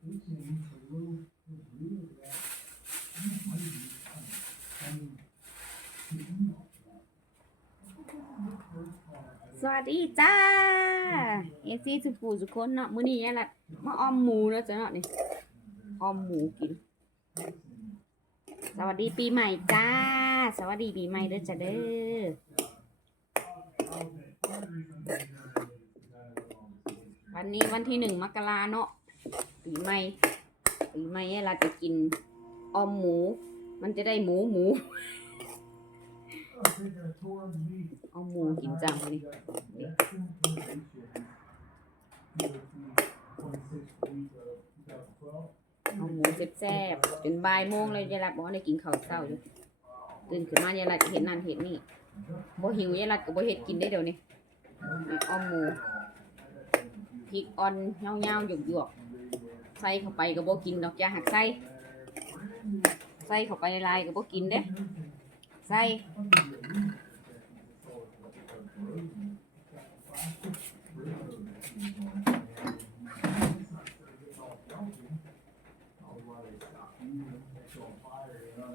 สวัสดีจ้าเอซี่สุปูสุกคนเนาะมื้อนี้แหละมาออมหมูแล้วจ้ะเนาะนี่ออมหมูกิน สวัสดีปีใหม่จ้า สวัสดีปีใหม่เด้อจ้ะเด้อวันนี้วันที่หนึ่งมกราเนาะ ปีใหม่ปีใหม่เราจะกินออมหมู มันจะได้หมูหมูเอาหมูกินจังเลยเอาหมูแซ่บๆจนบ่ายโมงเลยยายรัดบอกว่าได้กินข้าวเช้าอยู่ตื่นขึ้นมายายรัดเห็นนั่นเห็นนี่บ่หิวยายรัดก็บ่เฮ็ดกินได้เดี๋ยวนี้เอาหมูพริกอ่อนเงาๆหยวกๆ ใส่เข้าไปก็บ่กินดอกจ้าหักใส่ใส่เข้าไปลายก็บ่กินเด้ใส่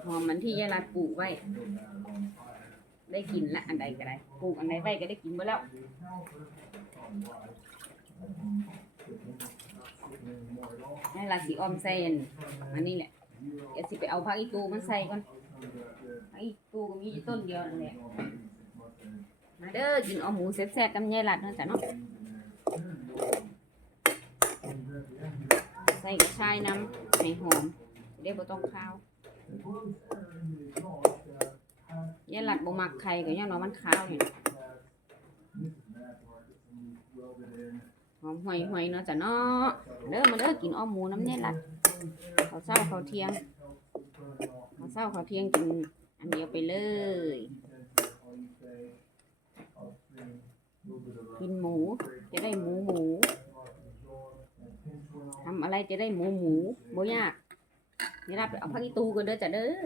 หอมมันที่ยายรัดปลูกไว้ ได้กินละอันใดก็ได้ปลูกอันใดไว้ก็ได้กินเบ่แล้ว ให้ลาสีออมใส่อันอันนี้แหละเดี๋ยวสิไปเอาผักอีตูมันใส่ก่อนผักอีตูก็มีอยู่ต้นเดียวนั่นแหละมาเด้อกินเอาหมูแซ่บๆกับยายหลัดเนาะจ้ะเนาะใส่กระชายน้ำให้หอมเดี๋ยวบ่ต้องข้าวยายหลัดบ่มักไข่ก็ย้อนว่ามันข้าวนี่ นะหอมห่วยเนาะจ้ะเนาะเด้อมาเด้อกินอ้อมหมูน้ำเนี่ยละเขาวเศร้าเขาวเที่ยงเขาวเศร้าเขาวเที่ยงกินอันเดียวไปเลย กินหมูจะได้หมูหมูทำอะไรจะได้หมูหมูบ่ยากนี่รับไปเอาพักอีตูกันเด้อจ้ะเด้อ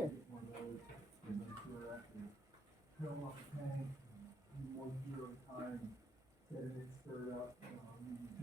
เ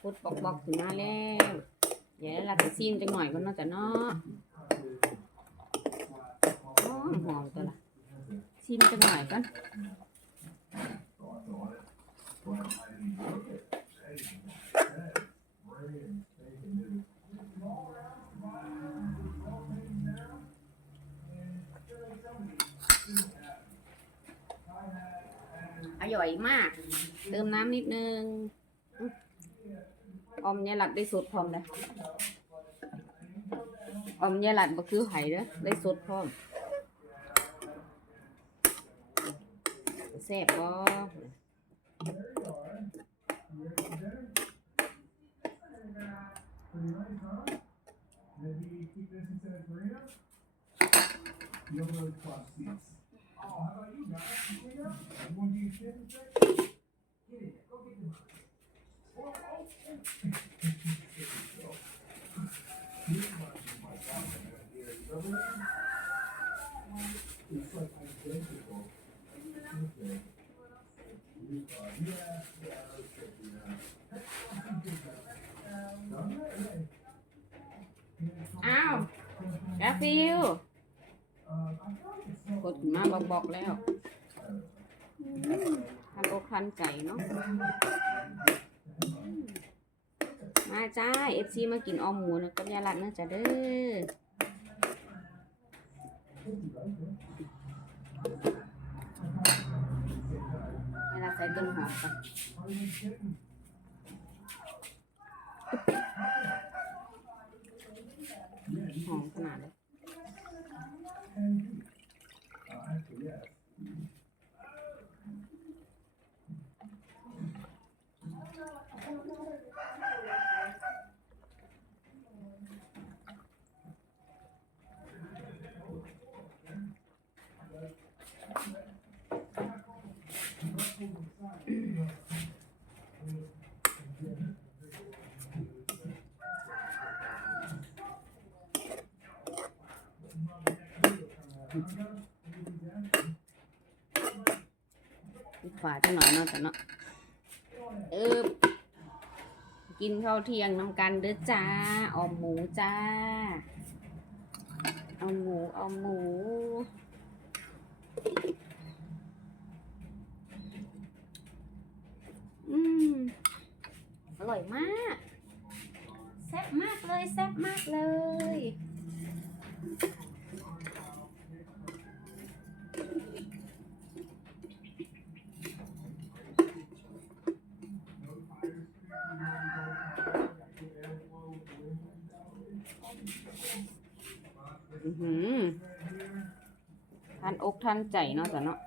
พุดบอกบอกขึ้นมาแล้วเดี๋ยวเราจะซีมจังหน่อยก็น่าจะเนาะหอมหอมตัวละซีมจังหน่อยกัน อร่อยมาก เติมน้ำนิดนึงอมเนี่ยหลัดได้สดพร้อมเลยอมเนี่ยหลัดบ่คือไห้เด้อได้สดพร้อมแซ่บบ่ อ้าวกาฟิลกดขึ้นมาบอกบอกแล้ว พันไก่เนาะมาจ้าเอฟซีมากินออมหมูนะกับยาลัดเนาะจ้ะเด้อเวลาใส่ต้นหอมก่อน ฝาจะหน่อยเนาะแต่นะเออกินข้าวเที่ยงน้ำกันเด้อจ้าเอาหมูจ้า เอาหมูเอาหมูอืมอร่อยมาก แซ่บมากเลย แซ่บมากเลย อือหือทานอกท่านใจเนาะจ้ะเนาะ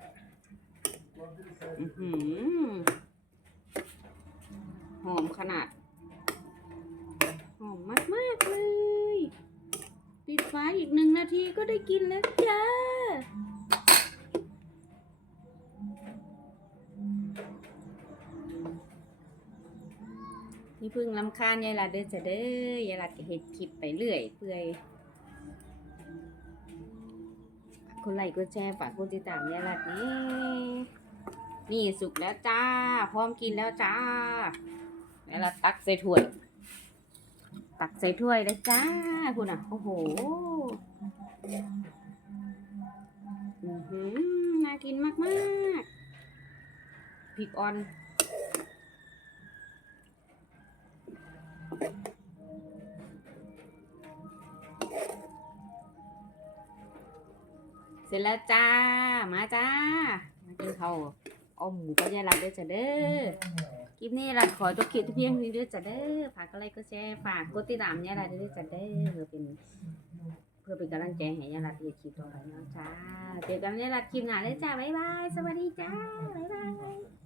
อือหือหอมขนาด หอมมากมากเลย ปิดฟ้าอีกหนึ่งนาทีก็ได้กินแล้วจ้า พึ่งลำคาญยายลัดเด้อจะเด้อยายลัดก็เฮ็ดคลิปไปเรื่อยเปื่อยคนไลค์กดแชร์ฝากกดติดตามยายลัดนี่นี่สุกแล้วจ้า พร้อมกินแล้วจ้ายายลัดตักใส่ถ้วย ตักใส่ถ้วยแล้วจ้าคุณอะโอ้โหหือน่ากินมากๆพริกออน เสร็จแล้วจ้า มาจ้า มากินข้าวอ้อมหมูก็ยายรักเด้อจ้ะเด้อ คลิปนี้รักขอจบคลิปเพียงนี้เด้อจ้ะเด้อ ฝากกดไลค์กดแชร์ ฝากกดติดตามยายรักเด้อจ้ะเด้อเพื่อเป็น เพื่อเป็นกำลังใจให้ยายรักเฮ็ดคลิปต่อไปเนาะจ้า เจอกันยายรักคลิปหน้าเลยจ้า บ๊ายบาย สวัสดีจ้า บ๊ายบาย